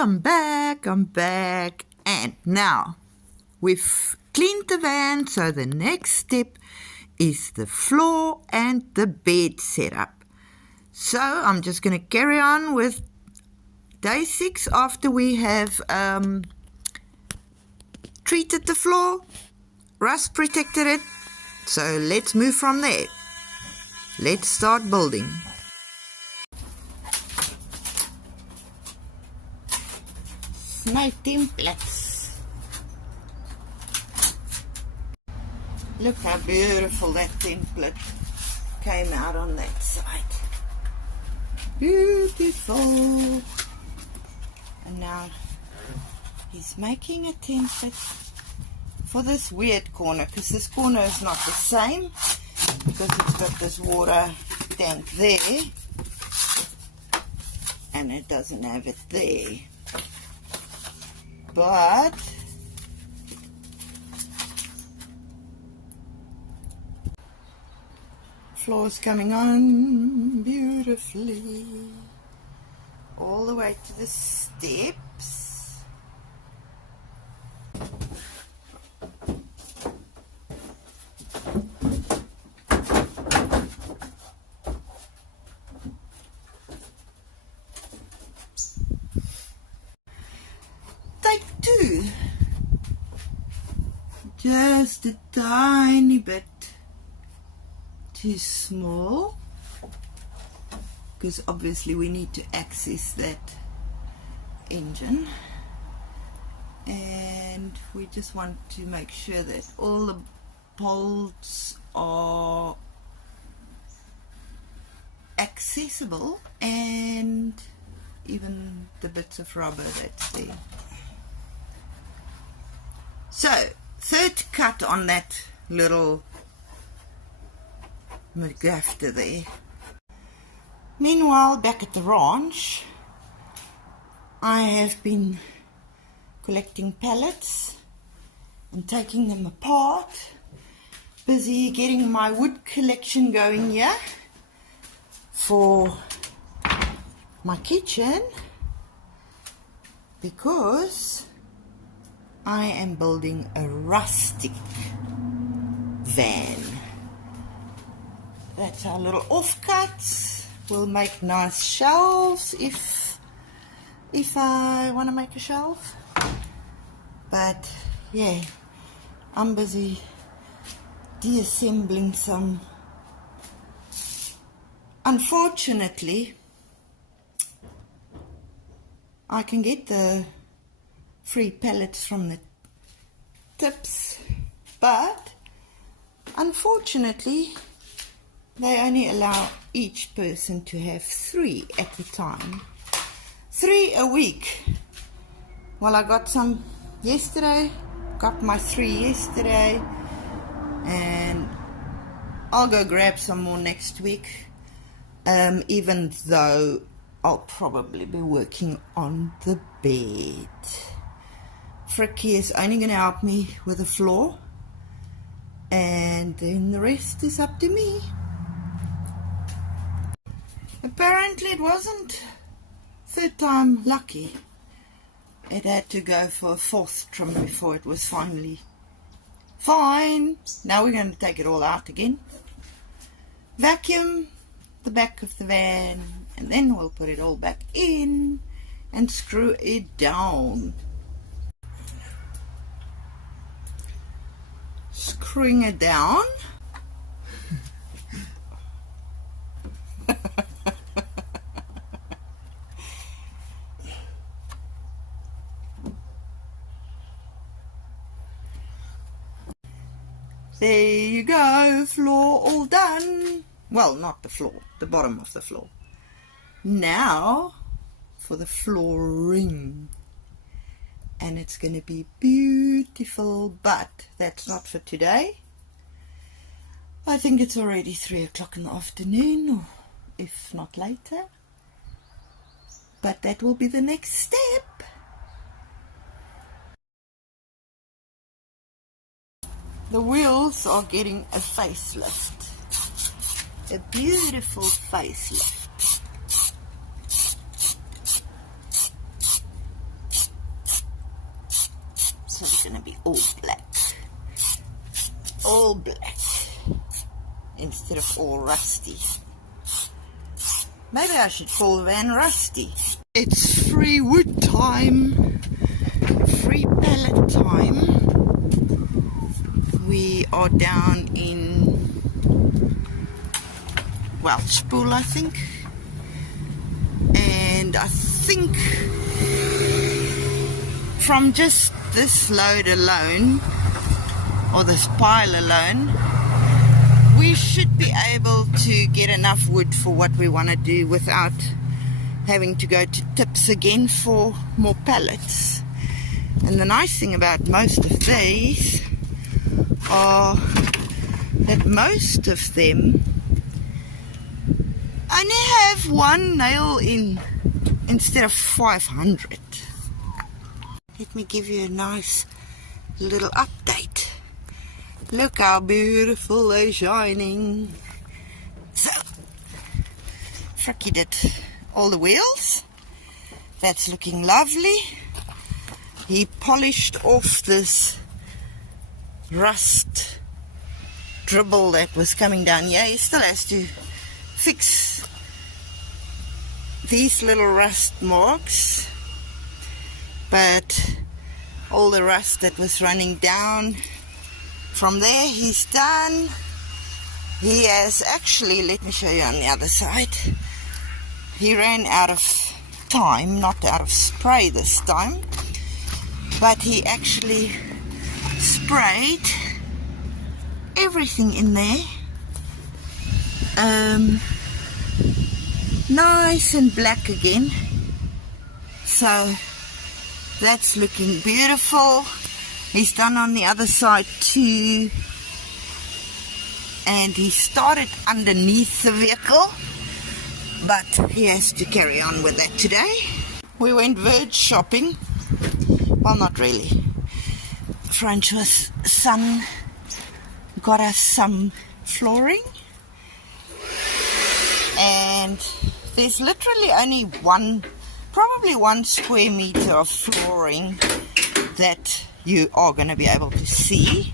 I'm back, and now we've cleaned the van, so the next step is the floor and the bed setup. So I'm just going to carry on with day 6 after we have treated the floor, rust protected it. So let's move from there. Let's start building. My templates. Look how beautiful that template came out on that side. Beautiful. And now he's making a template for this weird corner, because this corner is not the same, because it's got this water tank there and it doesn't have it there. But floor is coming on beautifully all the way to the steps. Take 2. Just a tiny bit too small, because obviously we need to access that engine, and we just want to make sure that all the bolts are accessible, and even the bits of rubber that's there. So, 3rd cut on that little McGafter there. Meanwhile, back at the ranch, I have been collecting pallets and taking them apart. Busy getting my wood collection going here for my kitchen, because I am building a rustic van. That's our little offcuts. We'll make nice shelves if I want to make a shelf. But yeah, I'm busy deassembling some. Unfortunately, I can get the free pallets from the tips, but unfortunately they only allow each person to have 3 at a time. 3 a week. Well, I got some yesterday, got my 3 yesterday, and I'll go grab some more next week, even though I'll probably be working on the bed. Fricky is only going to help me with the floor, and then the rest is up to me. Apparently it wasn't 3rd time lucky. It had to go for a 4th trim before it was finally fine. Now we're going to take it all out again, vacuum the back of the van, and then we'll put it all back in and screw it down. Screwing it down. There you go, floor all done. Well, not the floor, the bottom of the floor. Now for the flooring. And it's going to be beautiful, but that's not for today. I think it's already 3 o'clock in the afternoon, or if not later. But that will be the next step. The wheels are getting a facelift. A beautiful facelift. So it's going to be all black. All black. Instead of all rusty. Maybe I should call the van Rusty. It's free wood time. Free pallet time. We are down in Welshpool, I think. And I think from just this load alone, or this pile alone, we should be able to get enough wood for what we want to do without having to go to tips again for more pallets. And the nice thing about most of these are that most of them only have one nail in instead of 500. Let me give you a nice little update. Look how beautiful they're shining. So, Frikkie did all the wheels. That's looking lovely. He polished off this rust dribble that was coming down here. He still has to fix these little rust marks, but all the rust that was running down from there, he's done. He has actually, let me show you on the other side, he ran out of time, not out of spray this time, but he actually sprayed everything in there nice and black again. So that's looking beautiful. He's done on the other side too, and he started underneath the vehicle, but he has to carry on with that today. We went Verge shopping. Well, not really. Francois' son got us some flooring, and there's literally only probably one square meter of flooring that you are going to be able to see.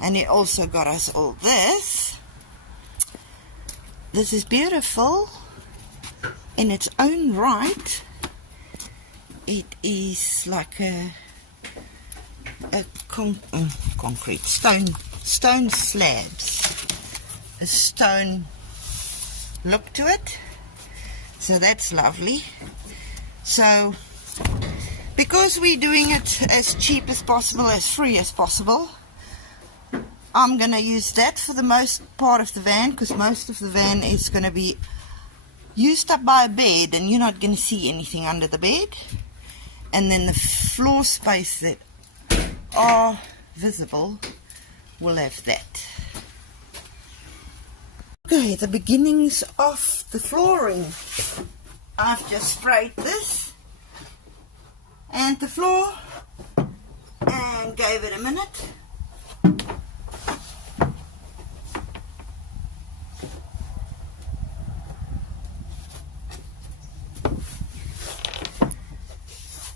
And he also got us all this. This is beautiful in its own right. It is like a concrete stone slabs, a stone look to it. So that's lovely. So because we're doing it as cheap as possible, as free as possible, I'm going to use that for the most part of the van, because most of the van is going to be used up by a bed, and you're not going to see anything under the bed. And then the floor space that are visible will have that. Okay, the beginnings of the flooring. I've just sprayed this and the floor and gave it a minute.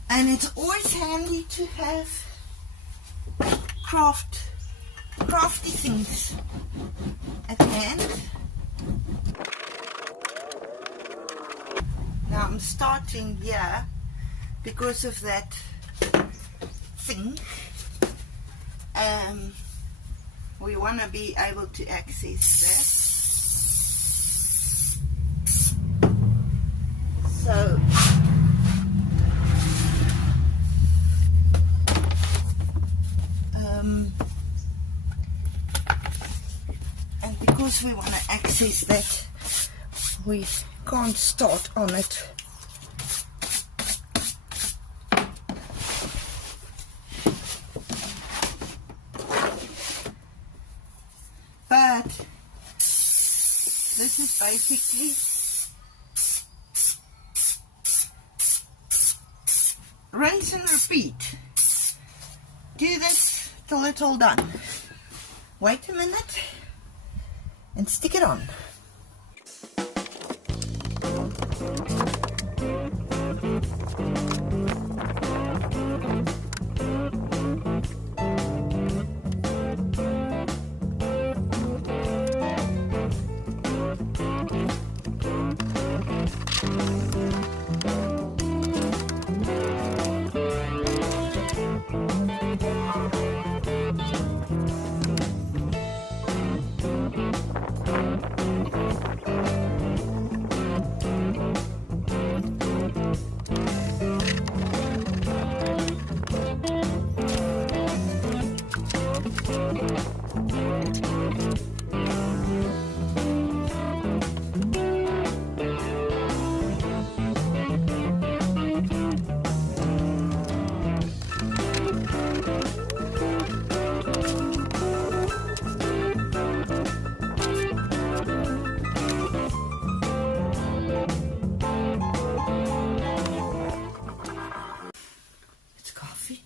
And it's always handy to have crafty things at hand. Now I'm starting here because of that thing. We want to be able to access that. So and because we want to access that, we can't start on it. But this is basically rinse and repeat. Do this till it's all done. Wait a minute and stick it on.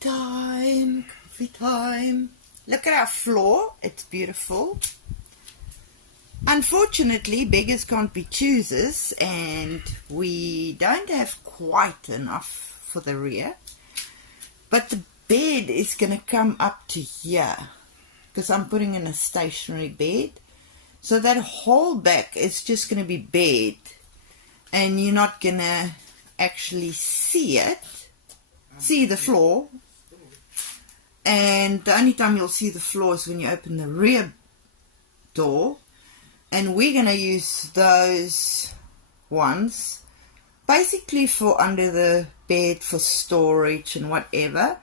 time, coffee time. Look at our floor, it's beautiful. Unfortunately, beggars can't be choosers, and we don't have quite enough for the rear. But the bed is going to come up to here, because I'm putting in a stationary bed. So that whole back is just going to be bed, and you're not going to actually see the floor. And the only time you'll see the floor is when you open the rear door. And we're going to use those ones basically for under the bed for storage and whatever.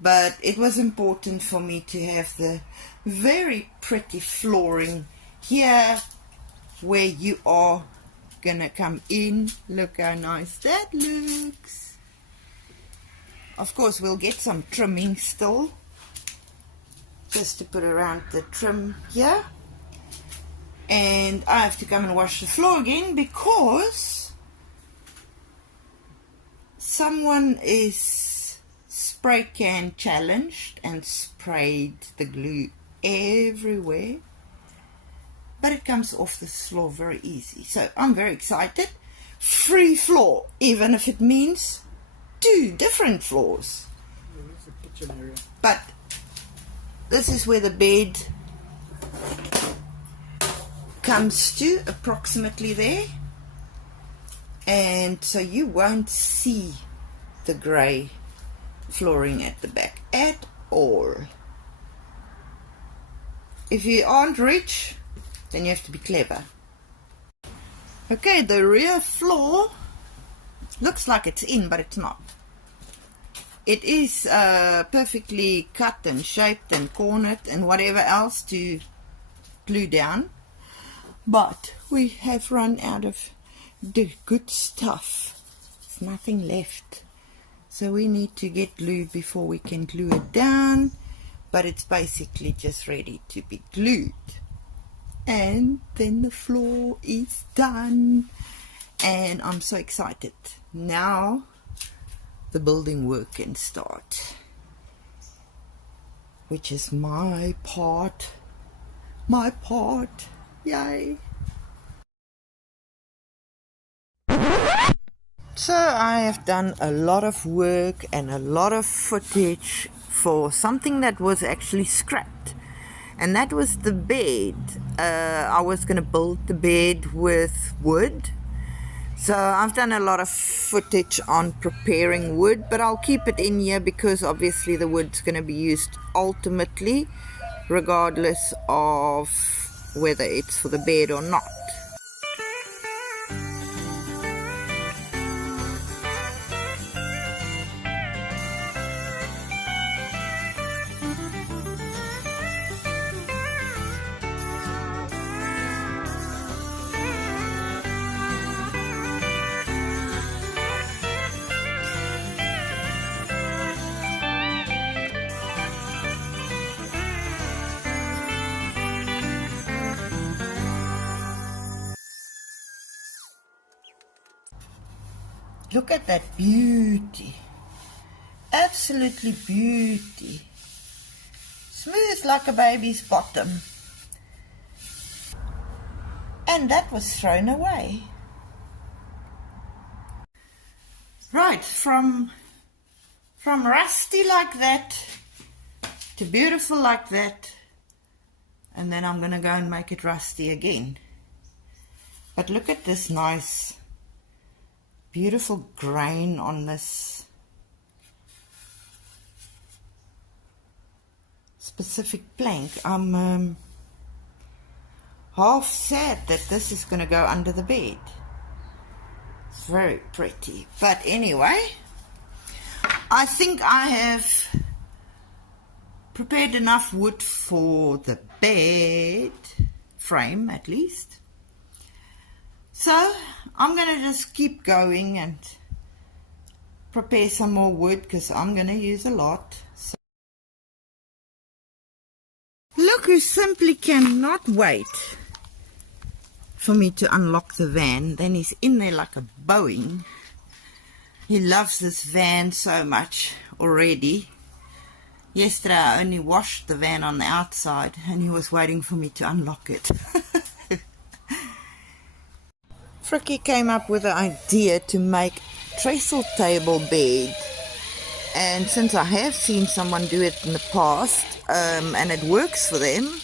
But it was important for me to have the very pretty flooring here where you are going to come in. Look how nice that looks. Of course, we'll get some trimming still, just to put around the trim here. And I have to come and wash the floor again because someone is spray can challenged and sprayed the glue everywhere. But it comes off this floor very easy. So I'm very excited. Free floor, even if it means 2 different floors. There's a kitchen area. But this is where the bed comes to, approximately there. And so you won't see the grey flooring at the back at all. If you aren't rich, then you have to be clever. Okay, the rear floor looks like it's in, but it's not. It is perfectly cut and shaped and cornered and whatever else to glue down. But we have run out of the good stuff. There's nothing left. So we need to get glued before we can glue it down. But it's basically just ready to be glued. And then the floor is done. And I'm so excited. Now the building work can start. Which is my part. My part. Yay. So I have done a lot of work and a lot of footage for something that was actually scrapped. And that was the bed. I was going to build the bed with wood. So I've done a lot of footage on preparing wood, but I'll keep it in here because obviously the wood's going to be used ultimately, regardless of whether it's for the bed or not. Look at that beauty. Absolutely beauty. Smooth like a baby's bottom. And that was thrown away. Right, from rusty like that to beautiful like that. And then I'm going to go and make it rusty again. But look at this nice beautiful grain on this specific plank. I'm half sad that this is going to go under the bed. It's very pretty. But anyway, I think I have prepared enough wood for the bed frame at least. So I'm going to just keep going and prepare some more wood because I'm going to use a lot. So look who simply cannot wait for me to unlock the van. Then he's in there like a Boeing. He loves this van so much. already. Yesterday I only washed the van on the outside and he was waiting for me to unlock it. Frikkie came up with the idea to make trestle table bed, and since I have seen someone do it in the past and it works for them,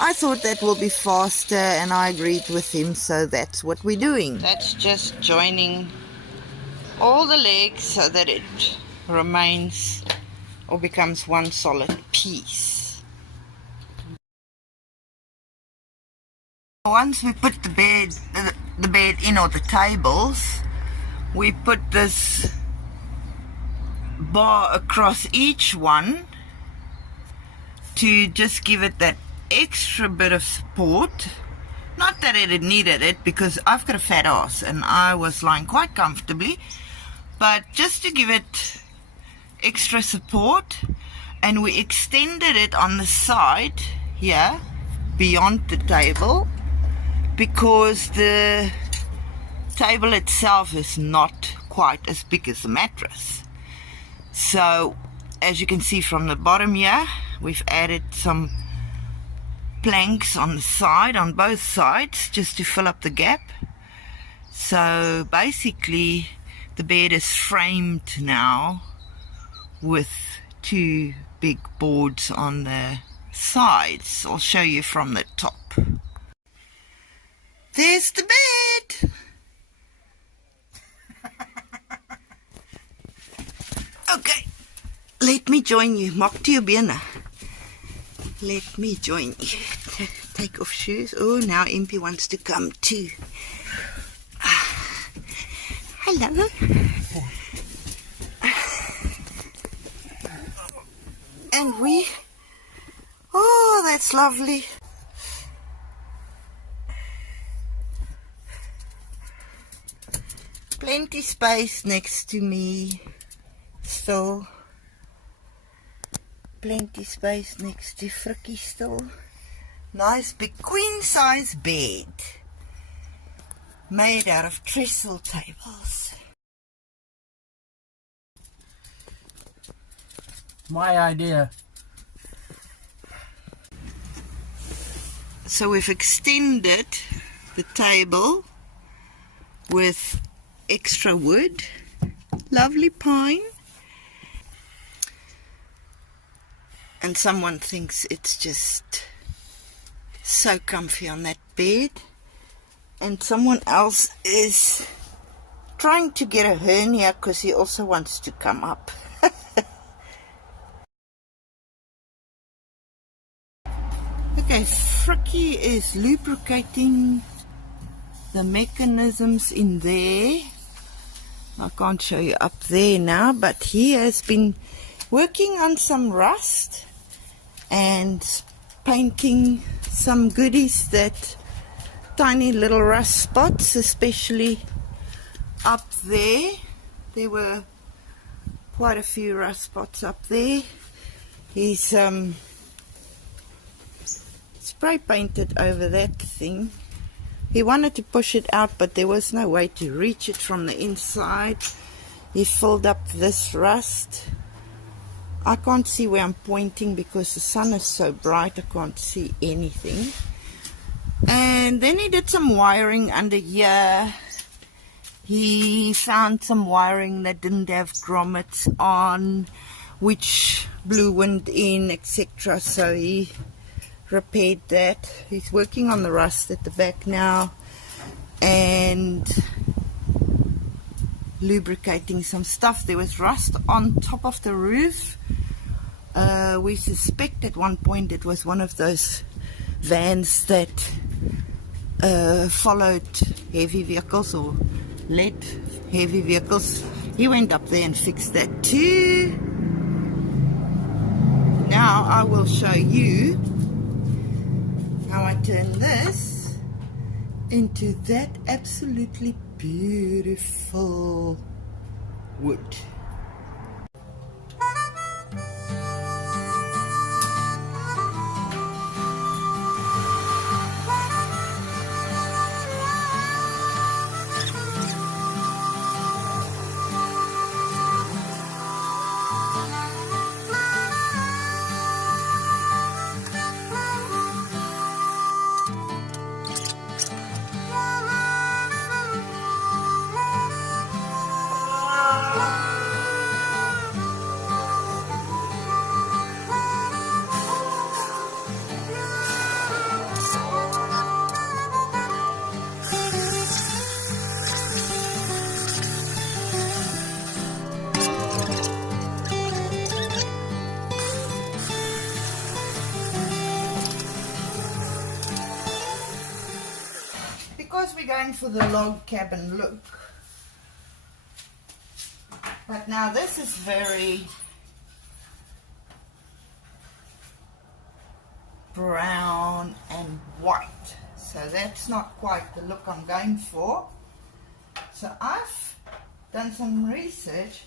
I thought that will be faster, and I agreed with him, so that's what we're doing. That's just joining all the legs so that it remains or becomes one solid piece. Once we put the bed in, or the tables, we put this bar across each one to just give it that extra bit of support. Not that it needed it, because I've got a fat ass and I was lying quite comfortably, but just to give it extra support. And we extended it on the side here beyond the table, because the table itself is not quite as big as the mattress. So as you can see from the bottom here, we've added some planks on the side, on both sides, just to fill up the gap. So basically the bed is framed now with two big boards on the sides. I'll show you from the top. There's the bed. Okay, let me join you. Maak toe jou bene. Let me join you. Take off shoes. Oh, now MP wants to come too. Hello. And we... Oh, that's lovely. Plenty space next to me. Still. Plenty space next to Frikkie still. Nice big queen size bed. Made out of trestle tables. My idea. So we've extended the table with extra wood. Lovely pine. And someone thinks it's just so comfy on that bed. And someone else is trying to get a hernia because he also wants to come up. Okay, Frikkie is lubricating the mechanisms in there. I can't show you up there now, but he has been working on some rust and painting some goodies, that tiny little rust spots, especially up there. There were quite a few rust spots up there. He's spray painted over that thing. He wanted to push it out, but there was no way to reach it from the inside. He filled up this rust. I can't see where I'm pointing because the sun is so bright I can't see anything. And then he did some wiring under here. He found some wiring that didn't have grommets on, which blew wind in, etc. So he repaired that. He's working on the rust at the back now and lubricating some stuff. There was rust on top of the roof. We suspect at one point it was one of those vans that followed heavy vehicles or led heavy vehicles. He went up there and fixed that too. Now I will show you how I turn this into that absolutely beautiful wood. going for the log cabin look. But now this is very brown and white. So that's not quite the look I'm going for. So I've done some research,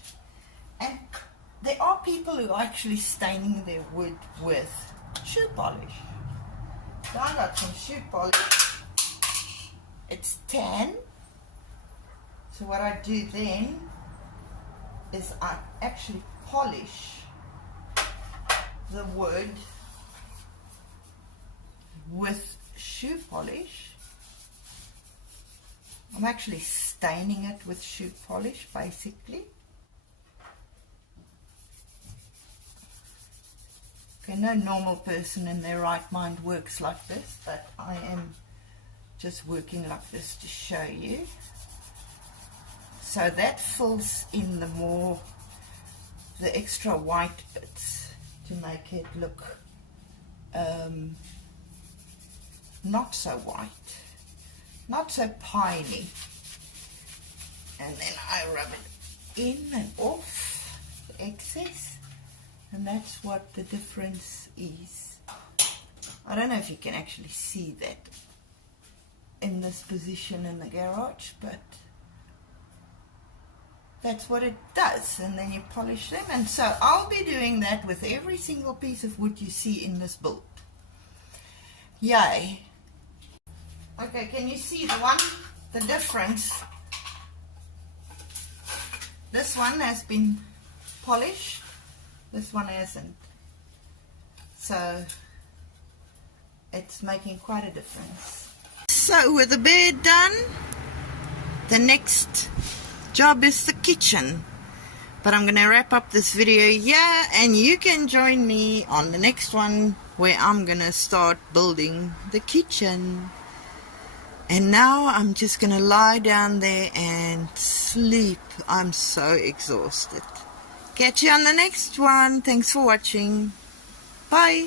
and there are people who are actually staining their wood with shoe polish. So I got some shoe polish. It's tan. So what I do then is I actually polish the wood with shoe polish. I'm actually staining it with shoe polish basically. Okay, no normal person in their right mind works like this, but I am just working like this to show you. So that fills in the extra white bits to make it look not so white, not so piney. And then I rub it in and off the excess, and that's what the difference is. I don't know if you can actually see that in this position in the garage, but that's what it does. And then you polish them, and so I'll be doing that with every single piece of wood you see in this build. Yay. Okay, can you see the difference? This one has been polished, this one hasn't. So it's making quite a difference. So with the bed done, the next job is the kitchen. But I'm going to wrap up this video here, and you can join me on the next one where I'm going to start building the kitchen. And now I'm just going to lie down there and sleep. I'm so exhausted. Catch you on the next one. Thanks for watching. Bye.